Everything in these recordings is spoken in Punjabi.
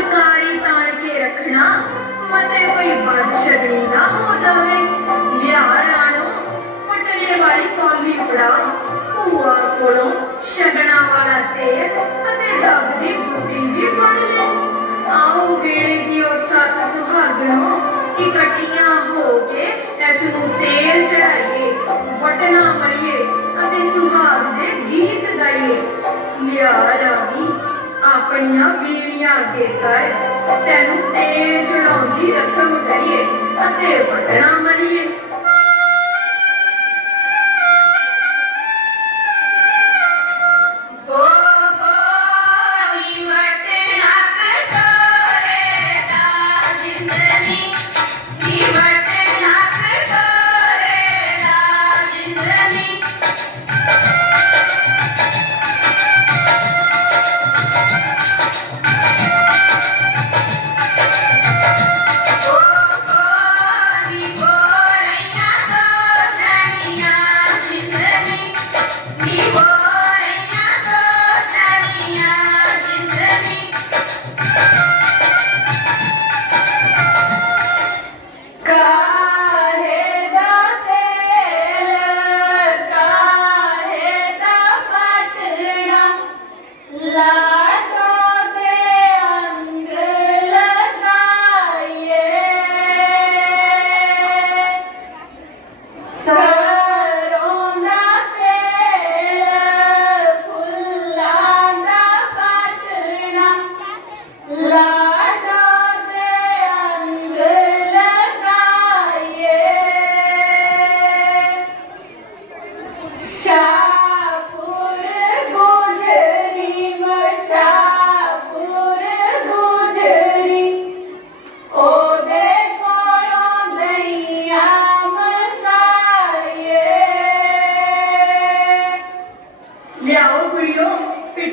ਫੁਲਕਾਰੀ ਤਾਣ ਕੇ ਰੱਖਣਾ, ਮਤੇ ਕੋਈ ਬਦਸ਼ਗਨੀ ਨਾ ਹੋ ਜਾਵੇ। ਲਿਆ ਰਾਣੋ ਪਟਣੇ ਵਾਲੀ ਕੌਲੀ ਫੜਾ। ਭੂਆ ਕੋਲੋਂ ਸ਼ਗਨਾ ਵਾਲਾ ਤੇਲ ਅਤੇ ਡੱਬ ਦੀ ਬੁੱਟੀ ਵੀ ਫੜ ਲੈ। ਆਓ ਵੇਲੇ ਦੀ ਉਹ ਸੱਤ ਸੁਹਾਗਣੋ ਇਕੱਠੀਆਂ ਹੋ ਕੇ ਇਸ ਨੂੰ ਤੇਲ ਚੜਾਈਏ, ਵਟਣਾ ਮਲੀਏ ਅਤੇ ਸੁਹਾਗ ਦੇ ਗੀਤ ਗਾਈਏ। ਲਿਆ ਰਾਵੀ, ਆਪਣੀਆਂ ਵੀੜੀਆਂ ਅੱਗੇ ਕਰ। ਤੈਨੂੰ ਤੇਲ ਚੜਾਉਣ ਰਸਮ ਕਰੀਏ ਅਤੇ ਵਟਣਾ ਮਲੀਏ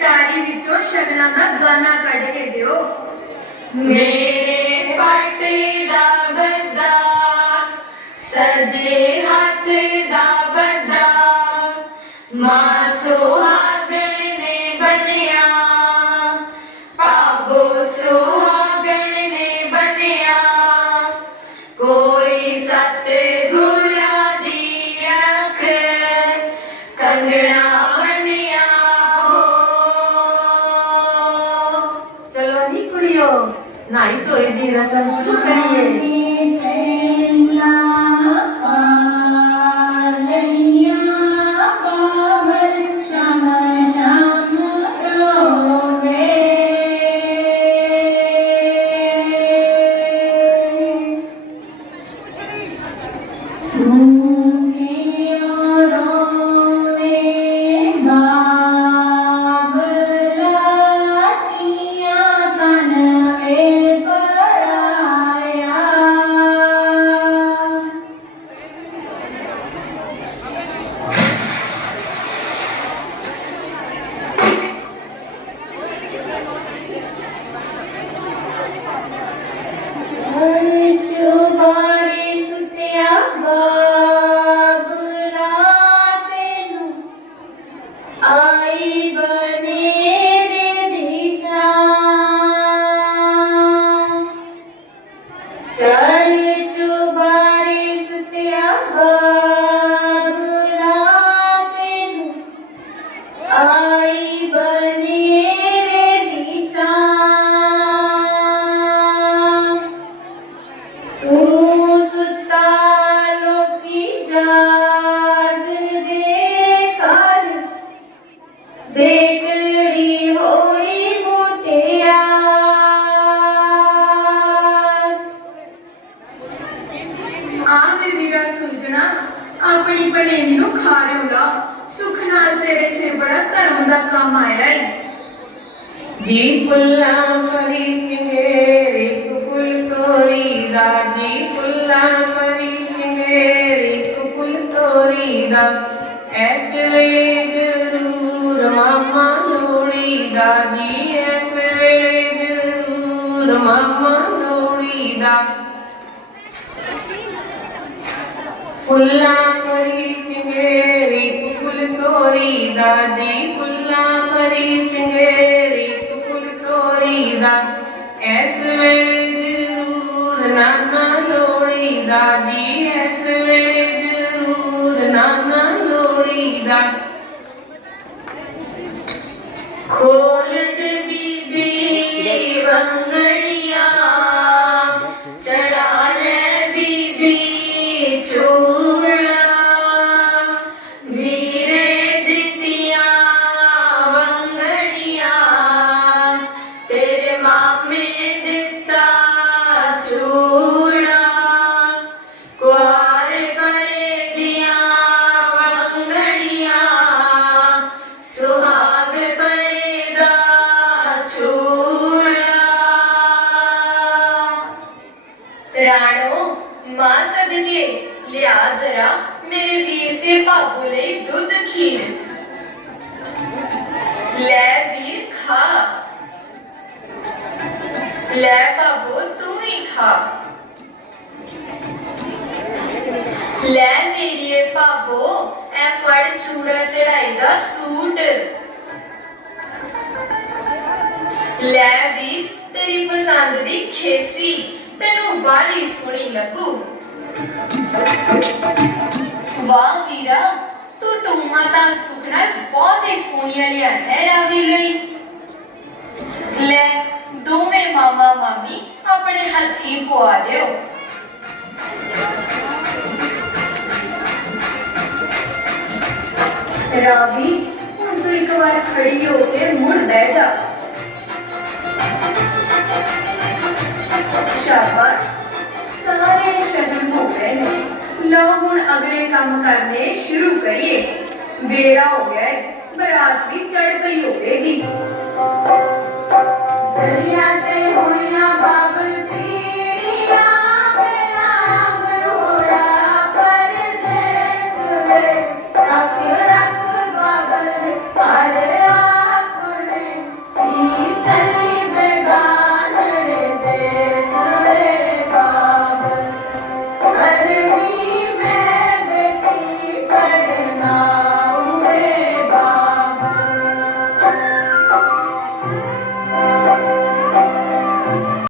ਪਿਟਾਰੀ ਵਿੱਚੋਂ ਸ਼ਗਨਾਂ ਦਾ ਗਾਣਾ ਕੱਢ ਕੇ ਦਿਓ। ਮੇਰੇ ਪੱਟ ਦਾ ਬੱਦਾ, ਸਜੇ ਹੱਥ ਦਾ ਬੱਦਾ ਮਾਂ ਸੁਹਾਗਣ ਨੇ ਬੰਨਿਆ ਪਾਬੋ ਸੁਹਾਗਣ ਧੋਈ ਦੀ ਰਸਮ ਬੇਗੜੀ ਹੋਈ ਮੁਟਿਆ ਆ ਵੇ ਵੀਰਾ ਸੁਲਝਣਾ ਆਪਣੀ ਭਣੇਵੀ ਨੂੰ ਖਾ ਰਿਉਲਾ ਸੁਖ ਨਾਲ ਤੇਰੇ ਸਿਰ ਬੜਾ ਧਰਮ ਦਾ ਕੰਮ ਆਇਆ ਈ ਜੀ ਫੁੱਲਾਂ ਮਰੀ ਚਿੰਗੇਰੀ ਇੱਕ ਫੁੱਲ ਤੋਰੀ ਦਾ ਜੀ ਫੁੱਲਾਂ ਮਰੀ ਚਿੰਗੇਰੀ ਇੱਕ ਫੁੱਲ ਤੋਰੀ ਦਾ ਐਸ ਵੇਲੇ ਮਾਮਾ ਲੋੜੀ ਦਾ ਫੁੱਲਾਂ ਮਰੀ ਚਿੰਗੇਰੀ ਫੁੱਲ ਤੋਰੀ ਦਾ ਜੀ ਫੁੱਲਾਂ ਮਰੀ ਚਿੰਗੇਰੀ ਫੁੱਲ ਤੋਰੀ ਦਾ ਐਸ ਵੇਲੇ ਜ਼ਰੂਰ ਨਾਨਾ ਲੋੜੀਦਾ ਜੀ ਐਸ ਵੇਲੇ ਜ਼ਰੂਰ ਨਾਨਾ ਲੋੜੀਦਾ ਖੋਲ ਵੀਰ ਤੇ ਲਈ ਦੁੱਧ ਖੀਰ। ਲੈ ਵੀਰ ਖਾ। ਲੈ ਭਾਬੂ ਤੂੰ ਵੀ ਖਾ। ਲੈ ਮੇਰੀਏ ਭਾਬੋ ਐ ਫੜ ਚੂੜਾ ਚੜਾਈ ਦਾ ਸੂਟ। ਲੈ ਵੀ ਤੇਰੀ ਪਸੰਦ ਦੀ ਖੇਸੀ ਤੈਨੂੰ ਬਾਲੀ ਸੋਹਣੀ ਲੱਗੂ। ਵਾਹ ਵੀਰਾ ਤੂੰ ਟੂਮਾ ਤਾਂ ਸੁਖਣਾ ਬਹੁਤ ਹੀ ਸੋਹਣੀਆਂ ਲਿਆ ਹੈ ਰਾਵੀ ਲਈ ਲੈ ਦੋਵੇਂ ਮਾਮਾ ਮਾਮੀ ਆਪਣੇ ਹੱਥੀ ਪਵਾ ਦਿਓ ਰਾਵੀ ਹੁਣ ਤੂੰ ਇੱਕ ਵਾਰ ਖੜੀ ਹੋ ਕੇ ਮੁੜ ਬਹਿ ਜਾ ਸ਼ਾਬਾਸ਼ ਸਾਰੇ ਸ਼ਗਨ ਹੋ ਗਏ अगले काम करने शुरू करिए। बेरा हो गया, बरात भी चढ़ गई होगी। ते बाबल